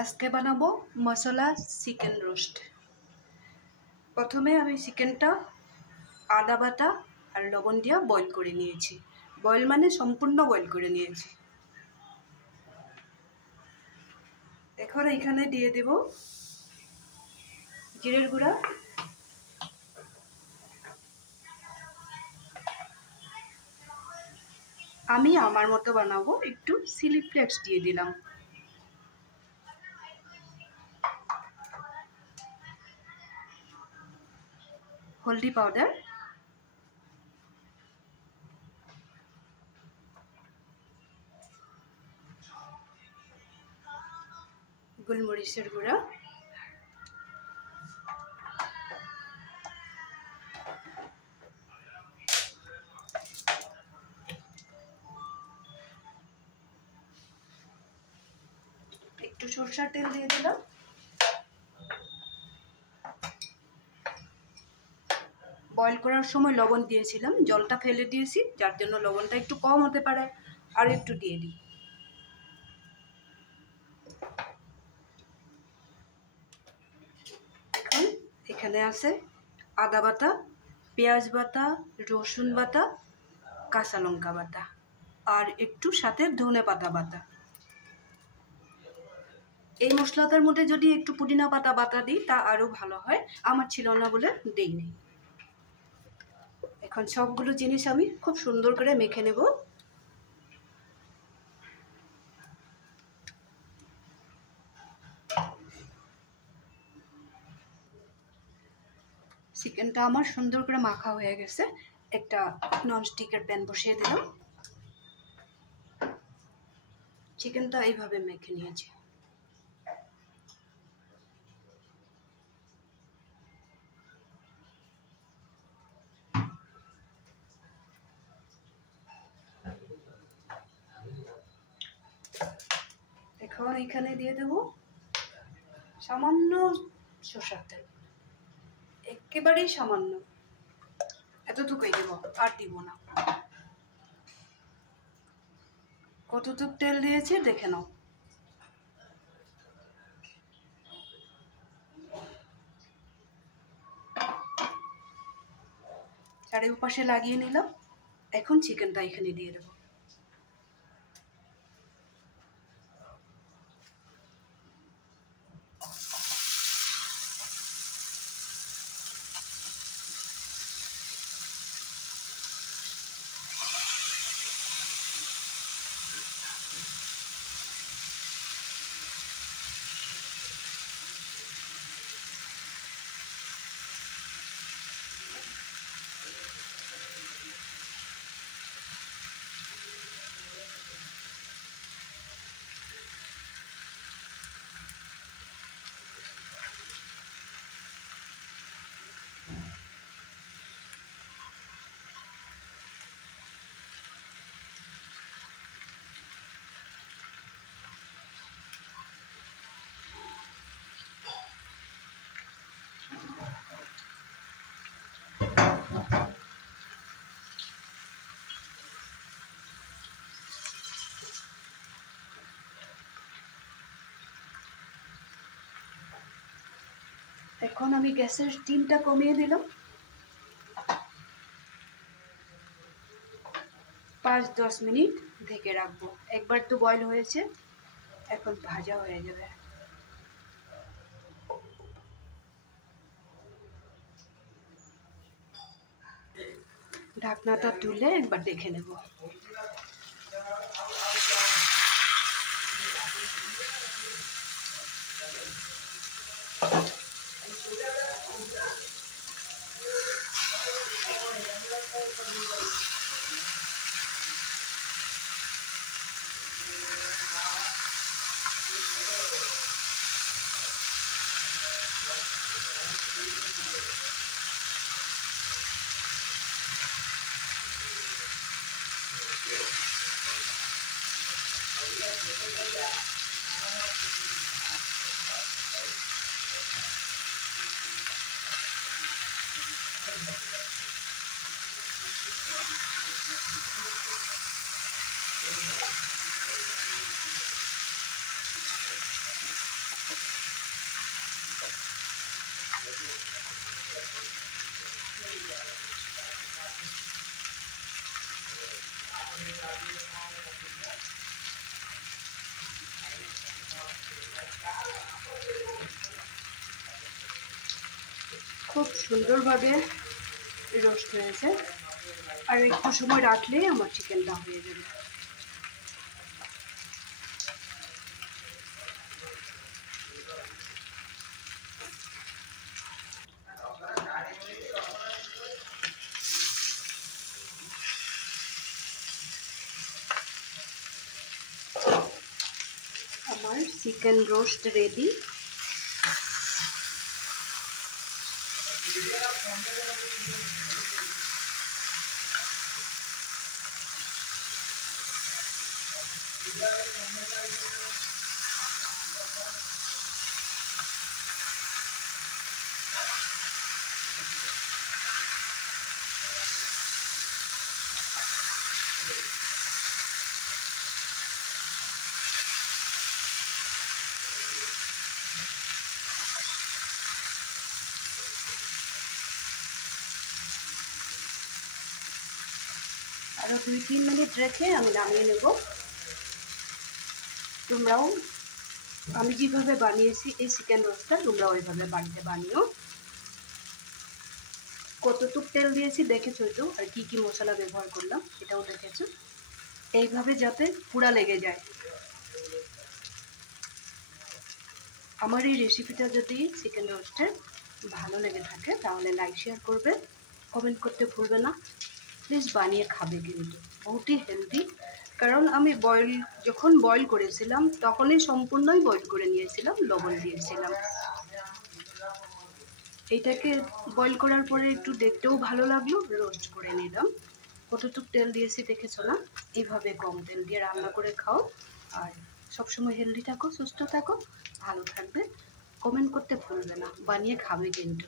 আজকে বানাবো মশলা chicken roast. প্রথমে আমি চিকেনটা আদা বাটা আর লবণ দিয়ে বয়েল করে নিয়েছি। বয়েল মানে সম্পূর্ণ বয়েল করে নিয়েছি। এখন এখানে দিয়ে দেব জিরের গুঁড়া, আমি আমার মতো বানাবো, একটু চিলি ফ্লেক্স দিয়ে দিলাম, হলদি পাউডার, গোলমরিচের গুঁড়া, একটু সরষের তেল দিয়ে দিলাম, বয়েল করার সময় লবণ দিয়েছিলাম, জলটা ফেলে দিয়েছি, যার জন্য লবণটা একটু কম হতে পারে, আর একটু দিয়ে দিই। এখন এখানে আছে আদা বাটা, পেঁয়াজ বাটা, রসুন বাটা, কাঁচা লঙ্কা বাটা, আর একটু সাথে ধনে পাতা বাটা। এই মশলাটার মধ্যে যদি একটু পুদিনা পাতা বাটা দিই তা আরো ভালো হয়, আমার ছিল না বলে দেইনি। এখন সবগুলো জিনিস আমি খুব সুন্দর করে মেখে নেব। চিকেনটা আমার সুন্দর করে মাখা হয়ে গেছে। একটা ননস্টিকের প্যান বসিয়ে দিলাম, চিকেনটা এইভাবে মেখে নিয়েছি। এখন এখানে দিয়ে দেব সামান্য সরষের তেল, একেবারেই সামান্য, এতটুকুই দেব, আর দিব না। কতটুকু তেল দিয়েছে দেখে নাও। চারিপাশে লাগিয়ে নিলাম। এখন চিকেনটা এখানে দিয়ে দেবো। এখন আমি গ্যাসের স্টিমটা কমিয়ে দিলাম। 5-10 মিনিট ঢেকে রাখবো। একবার তো বয়েল হয়েছে, এখন ভাজা হয়ে যাবে। ঢাকনাটা তুলে একবার দেখে নেব। খুব সুন্দরভাবে রোস্ট হয়েছে, আর একটু সময় রাখলেই আমার চিকেনটা হয়ে যাবে। আমার চিকেন রোস্ট রেডি। আরও 2-3 মিনিট রেখে আমি নামিয়ে নেব। তোমরাও আমি যেভাবে বানিয়েছি এই চিকেন রোস্টটা তোমরাও ওইভাবে বাড়িতে বানিও। কতটুক তেল দিয়েছি দেখেছো তো, আর কি কি মশলা ব্যবহার করলাম এটাও দেখেছো। এইভাবে যাতে পুরা লেগে যায়। আমার এই রেসিপিটা যদি চিকেন রোস্টের ভালো লেগে থাকে তাহলে লাইক শেয়ার করবে, কমেন্ট করতে ভুলবে না। প্লিজ বানিয়ে খাবে, কিন্তু বহুতই হেলদি। কারণ আমি যখন বয়েল করেছিলাম তখনই সম্পূর্ণই বয়েল করে নিয়েছিলাম, লবণ দিয়েছিলাম। এইটাকে বয়েল করার পরে একটু দেখতেও ভালো লাগলো, রোস্ট করে নিলাম। কতটুক তেল দিয়েছি দেখেছো না। এইভাবে কম তেল দিয়ে রান্না করে খাও, আর সবসময় হেলদি থাকো, সুস্থ থাকো, ভালো থাকবে। কমেন্ট করতে ভুলবে না, বানিয়ে খাবে কিন্তু।